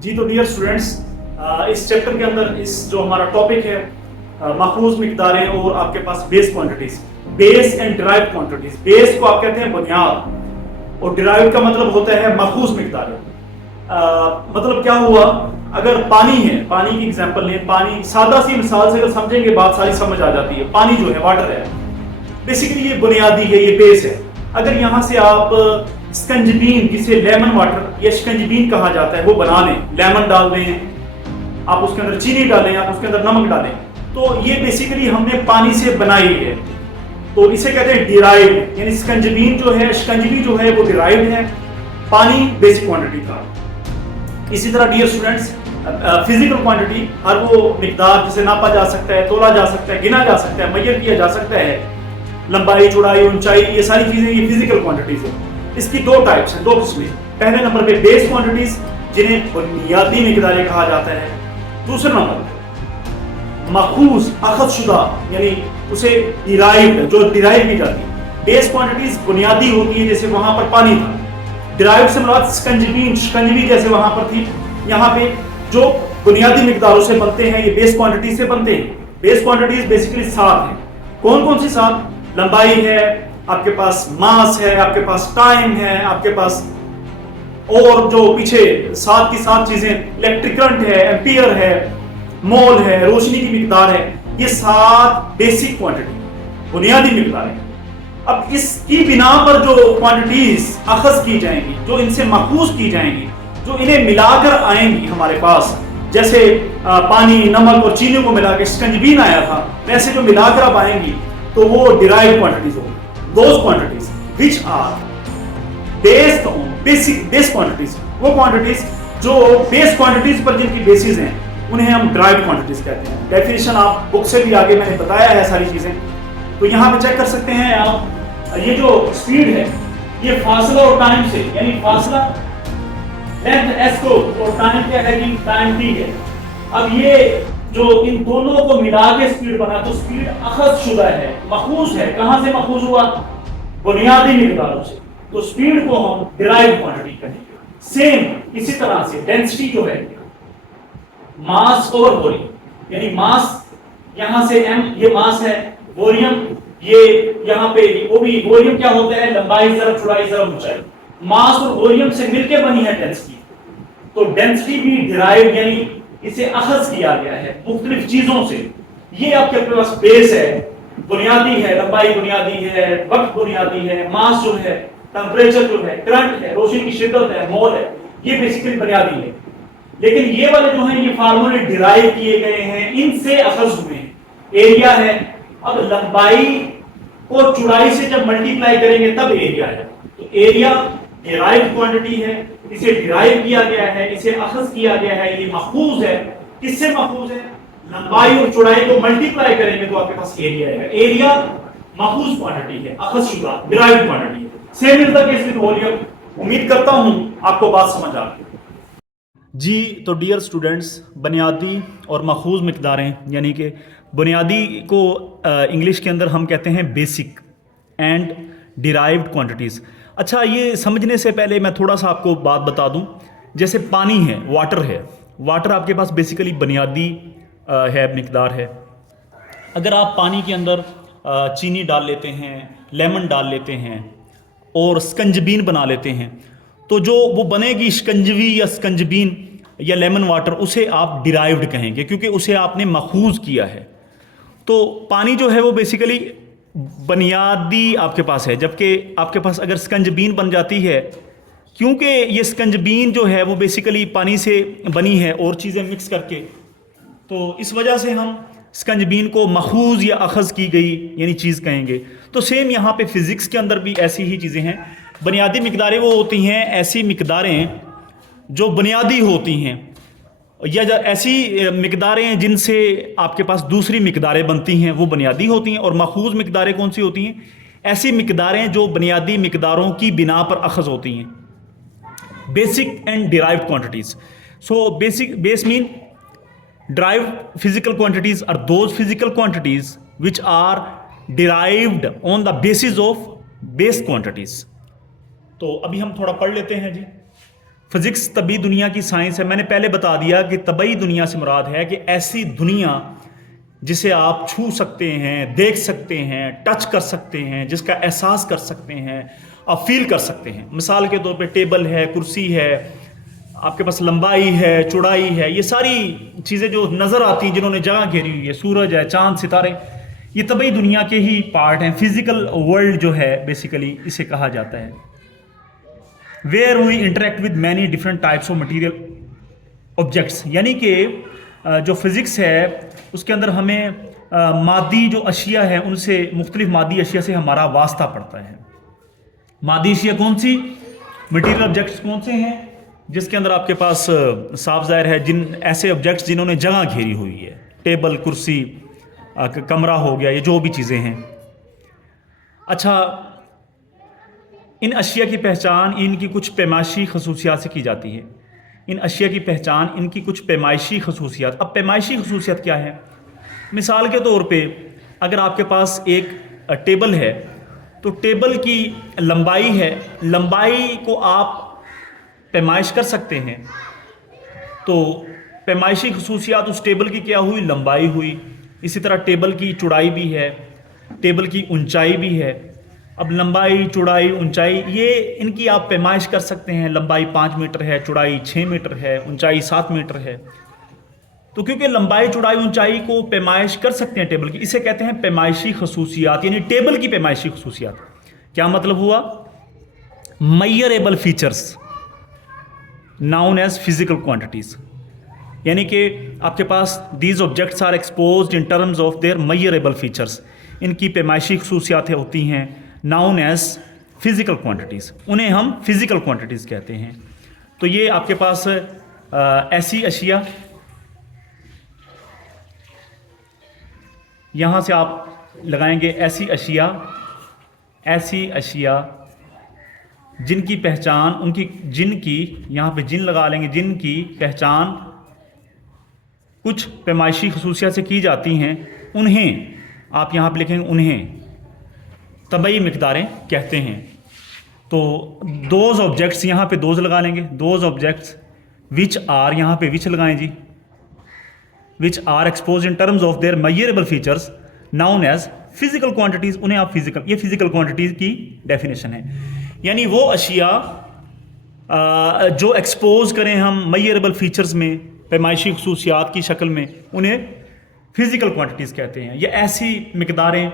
जी तो dear students, इस chapter के अंदर इस जो हमारा टॉपिक है मखरूज मिकदारें और आपके पास base quantities, base and derived quantities. Base को आप कहते हैं बुनियाद और डिराइव्ड का मतलब होता है मखरूज मिकदारें। मतलब क्या हुआ, अगर पानी है, पानी की एग्जांपल लें, पानी सादा सी मिसाल से अगर समझेंगे बात सारी समझ आ जाती है। पानी जो है वाटर है, बेसिकली ये बुनियादी है, ये बेस है। अगर यहाँ से आप स्कंजबीन, जिसे लेमन वाटर या स्कंजबीन कहा जाता है, वो बना लें, लेमन डाल दें, आप उसके अंदर चीनी डालें, आप उसके अंदर नमक डालें, तो ये बेसिकली हमने पानी से बनाई है, तो इसे कहते हैं डिराइव्ड। यानी स्कंजबीन जो है, शिकंजबी जो है वो डिराइव्ड है, पानी बेसिक क्वांटिटी था। इसी तरह डियर स्टूडेंट्स, फिजिकल क्वांटिटी हर वो मिकदार जिसे नापा जा सकता है, तोला जा सकता है, गिना जा सकता है, मेजर किया जा सकता है, लंबाई, चौड़ाई, ऊंचाई, ये सारी चीजें ये फिजिकल क्वांटिटीज है। इसकी दो टाइप्स हैं, दो किस्में। पहले नंबर पे बेस क्वांटिटीज, जिन्हें बुनियादी मिकदारें कहा जाता है। दूसरे नंबर मखूज, अखज शुदा, यानी उसे डिराइव्ड, जो डिराइव की जाती है। बेस क्वांटिटीज बुनियादी होती है, जैसे वहां पर पानी था। डिराइव्ड से मुराद स्कंजबीन, शिकंजबी जैसे वहां पर थी। यहाँ पे जो बुनियादी मिकदारों से बनते हैं, ये बेस क्वांटिटी से बनते हैं। बेस क्वांटिटीज बेसिकली 7 हैं। कौन कौन सी 7? लंबाई है, आपके पास मास है, आपके पास टाइम है, आपके पास और जो पीछे 7 की 7 चीजें, इलेक्ट्रिक करंट है, एम्पियर है, मोल है, रोशनी की मिकदार है। ये 7 बेसिक क्वांटिटी, बुनियादी मिकदार है। अब इसकी बिना पर जो क्वांटिटीज अखज की जाएंगी, जो इनसे मखूज की जाएंगी, जो इन्हें मिलाकर आएंगी हमारे पास, जैसे पानी, नमक और चीनी को मिलाकर स्कंजबीन आया था, वैसे जो मिलाकर अब आएंगी तो वो डिराइव्ड क्वांटिटीज होंगी। Those quantities which are based on base quantities, वो क्वांटिटीज जो बेस क्वांटिटीज पर जिनकी बेसिस हैं, उन्हें हम डिराइव्ड क्वांटिटीज कहते हैं। डेफिनेशन आप बुक से भी आगे मैंने बताया है सारी चीजें, तो यहाँ पे चेक कर सकते हैं आप। ये जो स्पीड है, ये फासला और टाइम से, यानी फासला लेंथ s को और टाइम क्या है कि टाइम t है। अब ये जो इन दोनों को मिला के स्पीड बना, तो स्पीड अखज शुदा है, मखूज है। कहां से मखूज हुआ? बुनियादी मिकदारों से। तो स्पीड को हम डिराइव्ड क्वांटिटी कहेंगे। सेम इसी तरह से डेंसिटी जो है, मास ओवर वॉल्यूम, यानी मास यहां से m, ये मास है, वॉल्यूम ये यहाँ पे, वो भी वॉल्यूम क्या होता है? लंबाई ज़रब चौड़ाई ज़रब ऊंचाई। मास और वॉल्यूम से मिलकर बनी है डेंसिटी। तो डेंसिटी भी डिराइव, यानी इसे अखज किया गया है मुख्तलिफ चीजों से। ये आपके पास बेस है, बुनियादी है, लंबाई बुनियादी है, वक्त बुनियादी है, मास जो है, टेम्परेचर जो है, करंट है, रोशनी की शिद्दत है, मोल है, ये बेसिकली बुनियादी है। लेकिन ये वाले जो हैं, ये फार्मूले डिराइव किए गए हैं, इनसे अखज हुए हैं। एरिया है, अब लंबाई को चौड़ाई से जब मल्टीप्लाई करेंगे तब एरिया है। तो एरिया डिराइव्ड क्वांटिटी है, इसे डिराइव किया गया है, इसे अखज किया गया है, ये मखूज है। किससे मखूज है? लंबाई और चौड़ाई को मल्टीप्लाई करेंगे तो आपके पास एरिया है। एरिया मखूज क्वांटिटी है, अखज शुदा डिराइव्ड क्वांटिटी है। Same is the case with volume. उम्मीद करता हूं आपको बात समझ आ गई। जी तो डियर स्टूडेंट्स, बुनियादी और मखूज मिकदारें, यानी कि बुनियादी को इंग्लिश के अंदर हम कहते हैं बेसिक, एंड डिराइव्ड क्वांटिटीज़। अच्छा, ये समझने से पहले मैं थोड़ा सा आपको बात बता दूं। जैसे पानी है, वाटर है, वाटर आपके पास बेसिकली बुनियादी है, मिकदार है। अगर आप पानी के अंदर चीनी डाल लेते हैं, लेमन डाल लेते हैं और स्कंजबीन बना लेते हैं, तो जो वो बनेगी शिकंजवी या स्कंजबीन या लेमन वाटर, उसे आप डिराइव्ड कहेंगे, क्योंकि उसे आपने मखूज किया है। तो पानी जो है वो बेसिकली बुनियादी आपके पास है, जबकि आपके पास अगर स्कंजबीन बन जाती है, क्योंकि ये स्कंजबीन जो है वो बेसिकली पानी से बनी है और चीज़ें मिक्स करके, तो इस वजह से हम स्कंजबीन को मखूज या अखज की गई यानी चीज़ कहेंगे। तो सेम यहाँ पे फिज़िक्स के अंदर भी ऐसी ही चीज़ें हैं। बुनियादी मिकदारें वो होती हैं, ऐसी मिकदारें जो बुनियादी होती हैं, या ऐसी मिकदारें जिनसे आपके पास दूसरी मिकदारें बनती हैं, वो बुनियादी होती हैं। और मखूज मिकदारें कौन सी होती हैं? ऐसी मिकदारें जो बुनियादी मिकदारों की बिना पर अखज होती हैं। Basic and derived quantities. So base mean derived physical quantities are those physical quantities which are derived on the basis of base quantities। तो अभी हम थोड़ा पढ़ लेते हैं जी। फिजिक्स तभी दुनिया की साइंस है। मैंने पहले बता दिया कि तबई दुनिया से मुराद है कि ऐसी दुनिया जिसे आप छू सकते हैं, देख सकते हैं, टच कर सकते हैं, जिसका एहसास कर सकते हैं, आप फील कर सकते हैं। मिसाल के तौर पे टेबल है, कुर्सी है, आपके पास लंबाई है, चौड़ाई है, ये सारी चीज़ें जो नज़र आती हैं, जिन्होंने जगह घेरी हुई है, सूरज है, चांद, सितारे, ये तबई दुनिया के ही पार्ट हैं। फिजिकल वर्ल्ड जो है बेसिकली इसे कहा जाता है। Where we interact with many different types of material objects, यानी कि जो फिज़िक्स है उसके अंदर हमें मादी जो अशिया है उनसे, मुख्तलिफ मादी अशिया से हमारा वास्ता पड़ता है। मादी अशिया कौन सी, मटीरियल ऑब्जेक्ट्स कौन से हैं, जिसके अंदर आपके पास साफ ज़ाहिर है जिन ऐसे ऑब्जेक्ट्स जिन्होंने जगह घेरी हुई है, टेबल, कुर्सी, कमरा हो गया, ये जो भी चीज़ें हैं। अच्छा, इन अशिया की पहचान इनकी कुछ पैमाइशी खसूसियात से की जाती है। इन अशिया की पहचान इनकी कुछ पैमाइशी खसूसियात। अब पैमाइशी खसूसियात क्या है? मिसाल के तौर पे अगर आपके पास एक टेबल है तो टेबल की लंबाई है, लंबाई को आप पैमाइश कर सकते हैं। तो पैमाइशी खसूसियात उस टेबल की क्या हुई? लंबाई हुई। इसी तरह टेबल की चौड़ाई भी है, टेबल की ऊंचाई भी है। अब लंबाई, चौड़ाई, ऊंचाई, ये इनकी आप पैमाइश कर सकते हैं। लंबाई 5 मीटर है, चौड़ाई 6 मीटर है, ऊंचाई 7 मीटर है। तो क्योंकि लंबाई, चौड़ाई, ऊंचाई को पैमाइश कर सकते हैं टेबल की, इसे कहते हैं पैमाइशी खसूसियात, यानी टेबल की पैमाइशी खसूसियात। क्या मतलब हुआ? Measurable features known as physical quantities, यानी कि आपके पास these objects are exposed in terms of their measurable features, इनकी पैमाइशी खसूसियातें होती हैं नाउन एज फिजिकल क्वांटिटीज़, उन्हें हम फिजिकल क्वांटिटीज़ कहते हैं। तो ये आपके पास ऐसी अशिया, यहाँ से आप लगाएंगे ऐसी अशिया जिनकी पहचान, जिनकी यहाँ पे जिन लगा लेंगे, जिनकी पहचान कुछ पैमाइशी खसूसियात से की जाती हैं, उन्हें आप यहाँ पे लिखेंगे, उन्हें तबई मिकदारें कहते हैं। तो दोज ऑब्जेक्ट्स, यहाँ पे दोज लगा लेंगे, दोज ऑब्जेक्ट्स विच आर, यहाँ पे विच लगाएं जी, which are expose in terms of their measurable features known as physical quantities, उन्हें आप फिजिकल, ये फिजिकल क्वांटिटीज की डेफिनेशन है। यानी वो अशिया जो एक्सपोज करें हम मेजरेबल फीचर्स में, पैमाइशी खसूसियात की शक्ल में, उन्हें फिजिकल क्वांटिटीज कहते हैं। ये ऐसी मिकदारें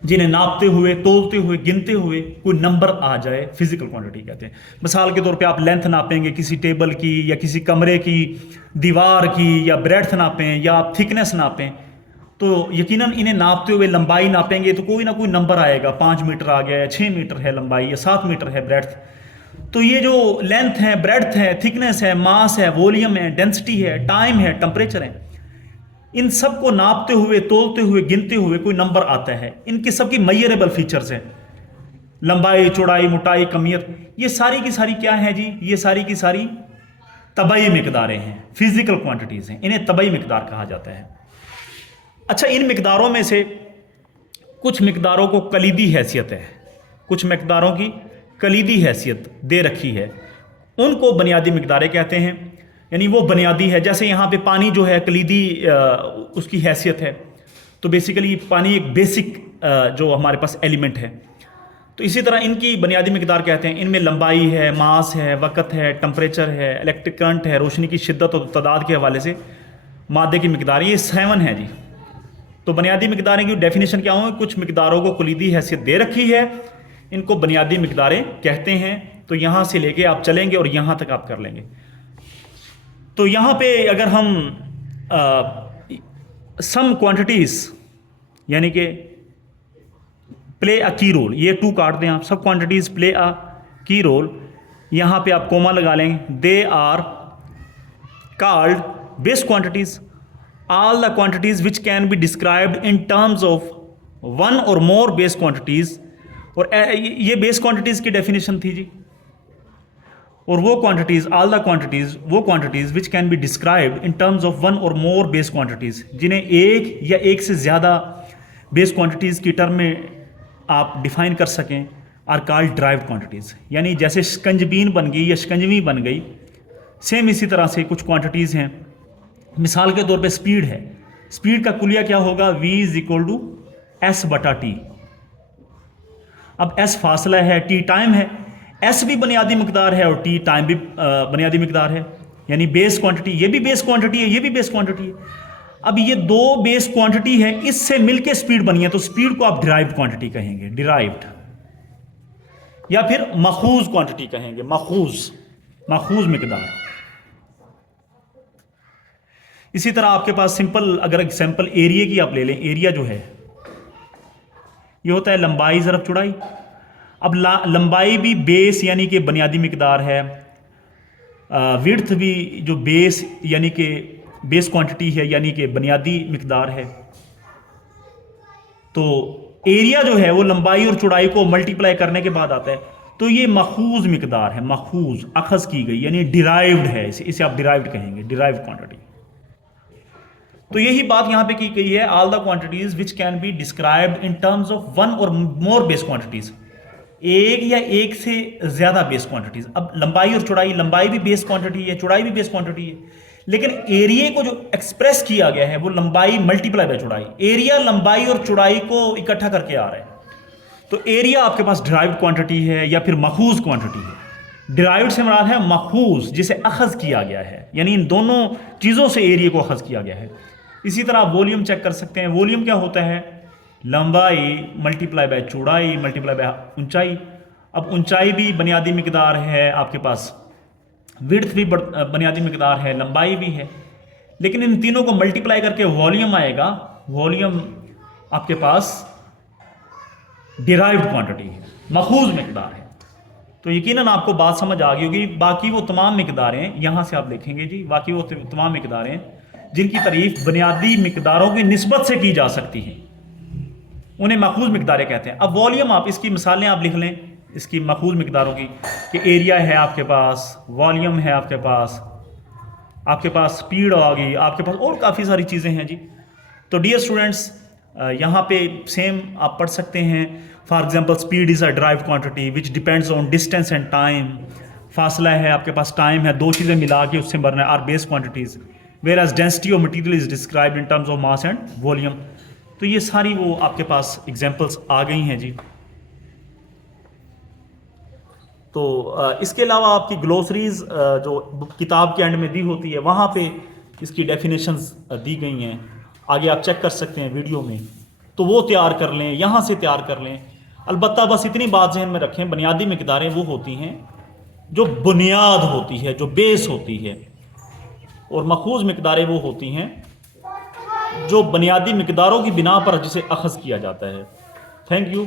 जिन्हें नापते हुए, तोलते हुए, गिनते हुए कोई नंबर आ जाए, फिजिकल क्वांटिटी कहते हैं। मिसाल के तौर पे आप लेंथ नापेंगे किसी टेबल की, या किसी कमरे की दीवार की, या ब्रेड्थ नापें, या आप थिकनेस नापें, तो यकीनन इन्हें नापते हुए लंबाई नापेंगे तो कोई ना कोई नंबर आएगा। 5 मीटर आ गया, या 6 मीटर है लंबाई, या 7 मीटर है ब्रेड्थ। तो ये जो लेंथ है, ब्रेड्थ है, थिकनेस है, मास है, वॉल्यूम है, डेंसिटी है, टाइम है, टेम्परेचर है, इन सब को नापते हुए, तोलते हुए, गिनते हुए कोई नंबर आता है। इनकी सबकी मेजरेबल फीचर्स हैं, लंबाई, चौड़ाई, मोटाई, कमियत, ये सारी की सारी क्या है जी? ये सारी की सारी तबई मिकदारें हैं, फिजिकल क्वांटिटीज हैं, इन्हें तबई मिकदार कहा जाता है। अच्छा, इन मिकदारों में से कुछ मिकदारों को कलीदी हैसियत है, कुछ मिकदारों की कलीदी हैसियत दे रखी है, उनको बुनियादी मिकदारें कहते हैं। यानी वो बुनियादी है, जैसे यहाँ पे पानी जो है कलीदी उसकी हैसियत है, तो बेसिकली पानी एक बेसिक जो हमारे पास एलिमेंट है। तो इसी तरह इनकी बुनियादी मिकदार कहते हैं। इनमें लंबाई है, मास है, वक़्त है, टेम्परेचर है, इलेक्ट्रिक करंट है, रोशनी की शिद्दत और तादाद के हवाले से मादे की मिकदार, ये 7 है जी। तो बुनियादी मिकदारें की डेफिनेशन क्या होगी? कुछ मिकदारों को कुलीदी हैसियत दे रखी है, इनको बुनियादी मिकदारें कहते हैं। तो यहाँ से लेके आप चलेंगे और यहाँ तक आप कर लेंगे। तो यहाँ पे अगर हम सम क्वांटिटीज यानी कि प्ले अ की रोल, ये 2 काट दें आप, सब क्वांटिटीज प्ले अ की रोल, यहाँ पे आप कोमा लगा लेंगे। They are called base quantities, all the quantities which can be described in terms of one or more base quantities। और ये बेस क्वांटिटीज की डेफिनेशन थी जी। और वो क्वांटिटीज, all the quantities, वो quantities which can be described in terms of one or more base quantities, जिन्हें एक या एक से ज़्यादा बेस क्वांटिटीज़ की टर्म में आप डिफाइन कर सकें, आर कॉल्ड ड्राइव्ड क्वांटिटीज़। यानी जैसे शिकंजबीन बन गई या शिकंजवी बन गई, सेम इसी तरह से कुछ क्वांटिटीज़ हैं। मिसाल के तौर पे स्पीड है, स्पीड का कुलिया क्या होगा, v is equal to S बटा टी। अब s फासला है, t टाइम है, s भी बुनियादी मिकदार है और t टाइम भी बुनियादी मिकदार है, यानी बेस क्वांटिटी, ये भी बेस क्वांटिटी है, ये भी बेस क्वांटिटी है। अब ये दो बेस क्वांटिटी है, इससे मिलके स्पीड बनी है, तो स्पीड को आप डिराइव्ड क्वांटिटी कहेंगे, डिराइव्ड, या फिर मखूज क्वांटिटी कहेंगे, मखूज मिकदार। इसी तरह आपके पास सिंपल अगर एग्जांपल एरिया की आप ले लें, एरिया जो है ये होता है लंबाई ज़रब चौड़ाई। अब लंबाई भी बेस यानी कि बुनियादी मिकदार है, विड्थ भी जो बेस यानी कि बेस क्वांटिटी है, यानी कि बुनियादी मिकदार है। तो एरिया जो है वो लंबाई और चौड़ाई को मल्टीप्लाई करने के बाद आता है, तो ये मखूज मिकदार है, मखूज अखज की गई, यानी डिराइव्ड है, इसे आप डिराइव्ड कहेंगे, डिराइव्ड क्वांटिटी। तो यही बात यहां पे की गई है, all the quantities which can be described in terms of one और मोर बेस क्वांटिटीज, एक या एक से ज्यादा बेस क्वांटिटीज। अब लंबाई और चौड़ाई, लंबाई भी बेस क्वांटिटी है, चौड़ाई भी बेस क्वांटिटी है, लेकिन एरिया को जो एक्सप्रेस किया गया है वो लंबाई मल्टीप्लाई बाय चौड़ाई, एरिया लंबाई और चौड़ाई को इकट्ठा करके आ रहा है। तो एरिया आपके पास डिराइव्ड क्वांटिटी है या फिर मखूज क्वांटिटी है। डिराइव्ड से मुराद है मखूज, जिसे अखज किया गया है, यानी इन दोनों चीजों से एरिया को अखज किया गया है। इसी तरह आप वॉल्यूम चेक कर सकते हैं। वॉल्यूम क्या होता है, लंबाई मल्टीप्लाई बाय चौड़ाई मल्टीप्लाई बाय ऊंचाई। अब ऊंचाई भी बुनियादी मिकदार है आपके पास, विड्थ भी बुनियादी मिकदार है, लंबाई भी है, लेकिन इन तीनों को मल्टीप्लाई करके वॉल्यूम आएगा। वॉल्यूम आपके पास डिराइव्ड क्वांटिटी है, मखूज मिकदार है। तो यकीनन आपको बात समझ आ गई होगी। बाकी वो तमाम मिकदारें यहां से आप देखेंगे जी, बाकी वो तमाम मिकदारें जिनकी तारीफ बुनियादी मिकदारों की निस्बत से की जा सकती है, उन्हें मखूज मिकदारें कहते हैं। अब वॉल्यूम, आप इसकी मिसालें आप लिख लें इसकी मखूज मिकदारों की, कि एरिया है आपके पास, वॉल्यूम है आपके पास स्पीड आ गई आपके पास, और काफ़ी सारी चीज़ें हैं जी। तो डियर स्टूडेंट्स, यहाँ पे सेम आप पढ़ सकते हैं। For example speed is a derived quantity which depends on distance and time. फासला है आपके पास, टाइम है, दो चीज़ें मिला के उससे बनना है, are base quantities. Whereas density of material is described in terms of mass and volume. तो ये सारी वो आपके पास एग्जांपल्स आ गई हैं जी। तो इसके अलावा आपकी ग्लोसरीज जो किताब के एंड में दी होती है, वहाँ पे इसकी डेफिनेशंस दी गई हैं, आगे आप चेक कर सकते हैं वीडियो में। तो वो तैयार कर लें, यहाँ से तैयार कर लें। अलबत्ता बस इतनी बात जहन में रखें, बुनियादी मिकदारें वो होती हैं जो बुनियाद होती है, जो बेस होती है, और मखूज मिकदारें वो होती हैं जो बुनियादी मिकदारों की बिना पर जिसे अखज़ किया जाता है। Thank you.